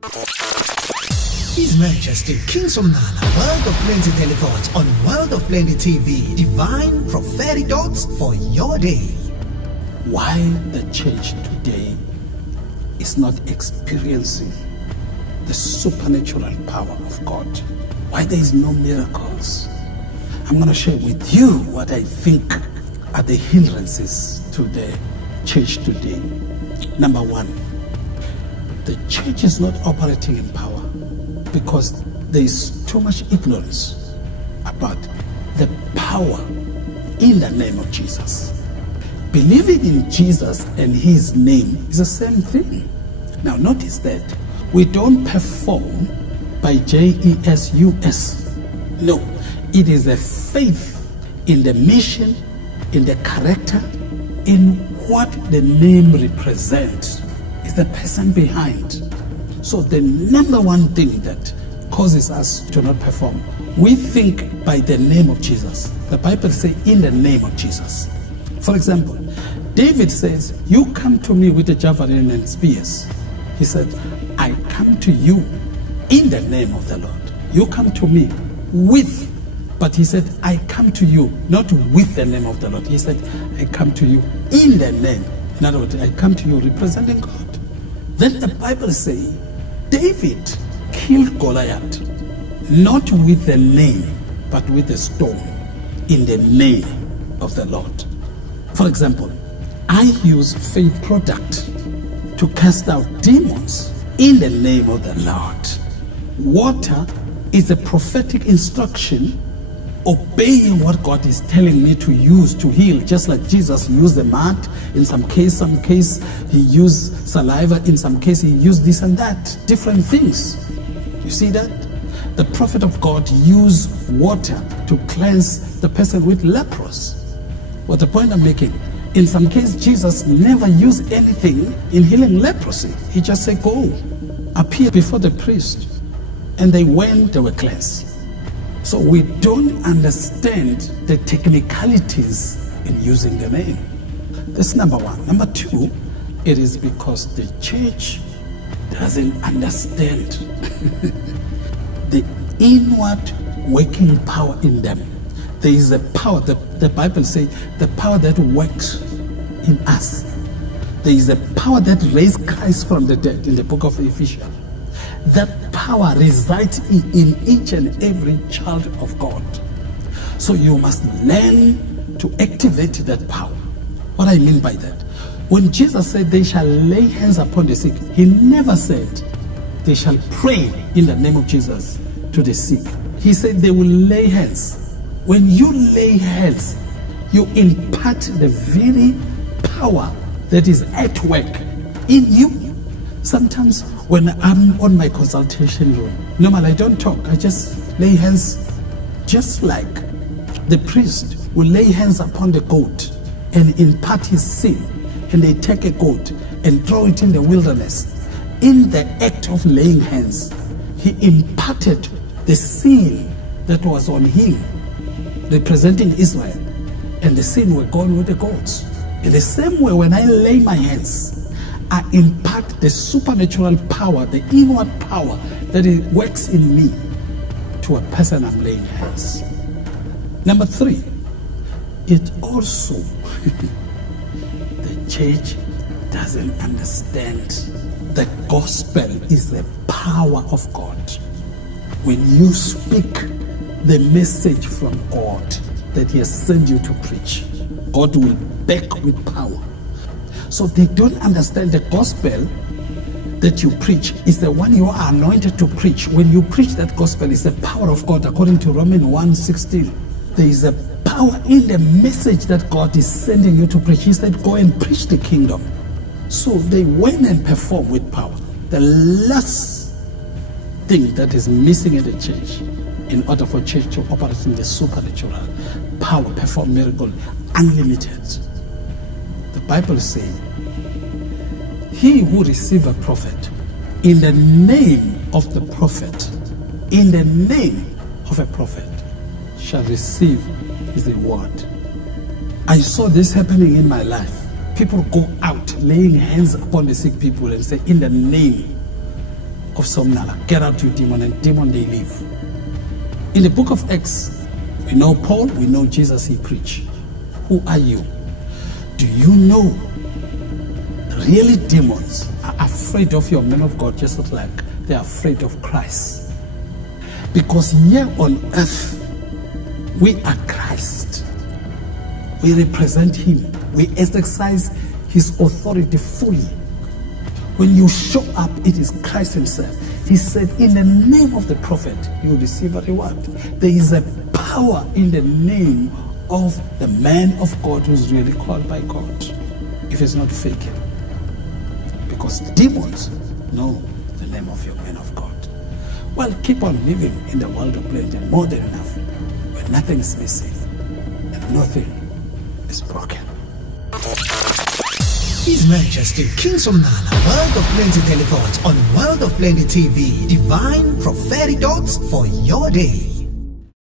His Majesty King Somnala, World of Plenty Telethons on World of Plenty TV. Divine prophetic thoughts for your day. Why the church today is not experiencing the supernatural power of God. Why there is no miracles. I'm going to share with you what I think are the hindrances to the church today. Number one, the church is not operating in power because there is too much ignorance about the power in the name of Jesus. Believing in Jesus and his name is the same thing. Now notice that we don't perform by J-E-S-U-S. No, it is a faith in the mission, in the character, in what the name represents. It's the person behind. So the number one thing that causes us to not perform, we think by the name of Jesus. The Bible says in the name of Jesus. For example, David says, you come to me with the javelin and spears. He said, I come to you in the name of the Lord. You come to me with, but he said, I come to you not with the name of the Lord. He said, I come to you in the name. In other words, I come to you representing God. Then the Bible says, David killed Goliath, not with the name, but with a stone, in the name of the Lord. For example, I use faith product to cast out demons in the name of the Lord. Water is a prophetic instruction, obeying what God is telling me to use to heal, just like Jesus used the mud in some case he used saliva, in some case he used this and that, different things. You see that? The prophet of God used water to cleanse the person with leprosy. What the point I'm making, in some case Jesus never used anything in healing leprosy. He just said, go, appear before the priest, and they went, they were cleansed. So we don't understand the technicalities in using the name. That's number one. Number two, it is because the church doesn't understand the inward working power in them. There is a power, the Bible says, the power that works in us. There is a power that raised Christ from the dead in the book of Ephesians. That power resides in each and every child of God. So you must learn to activate that power. What I mean by that, when Jesus said they shall lay hands upon the sick, he never said they shall pray in the name of Jesus to the sick. He said they will lay hands. When you lay hands, you impart the very power that is at work in you. Sometimes when I'm on my consultation room, normally I don't talk, I just lay hands, just like the priest will lay hands upon the goat and impart his sin, and they take a goat and throw it in the wilderness. In the act of laying hands, he imparted the sin that was on him, representing Israel, and the sin were gone with the goats. In the same way, when I lay my hands, I impart the supernatural power, the inward power that it works in me to a person I'm laying hands. Number three, it also, the church doesn't understand the gospel is the power of God. When you speak the message from God that he has sent you to preach, God will back with power. So they don't understand the gospel that you preach is the one you are anointed to preach. When you preach that gospel, it's the power of God according to Romans 1:16. There is a power in the message that God is sending you to preach. He said, go and preach the kingdom. So they went and performed with power. The last thing that is missing in the church, in order for church to operate in the supernatural power, perform miracle, unlimited. The Bible says, he who receives a prophet in the name of the prophet, in the name of a prophet, shall receive his reward. I saw this happening in my life. People go out laying hands upon the sick people and say, in the name of Somnala. Get out, you demon, and demon they leave. In the book of Acts, we know Paul, we know Jesus, he preached. Who are you? Do you know really demons are afraid of your men of God just like they are afraid of Christ? Because here on earth, we are Christ. We represent him. We exercise his authority fully. When you show up, it is Christ himself. He said, in the name of the prophet, you will receive a reward. There is a power in the name of the man of God who's really called by God. If it's not faking. Because demons know the name of your man of God. Well, keep on living in the world of plenty, more than enough, where nothing is missing and nothing is broken. His Majesty King Somnala, World of Plenty Telethoughts on World of Plenty TV. Divine prophetic thoughts for your day.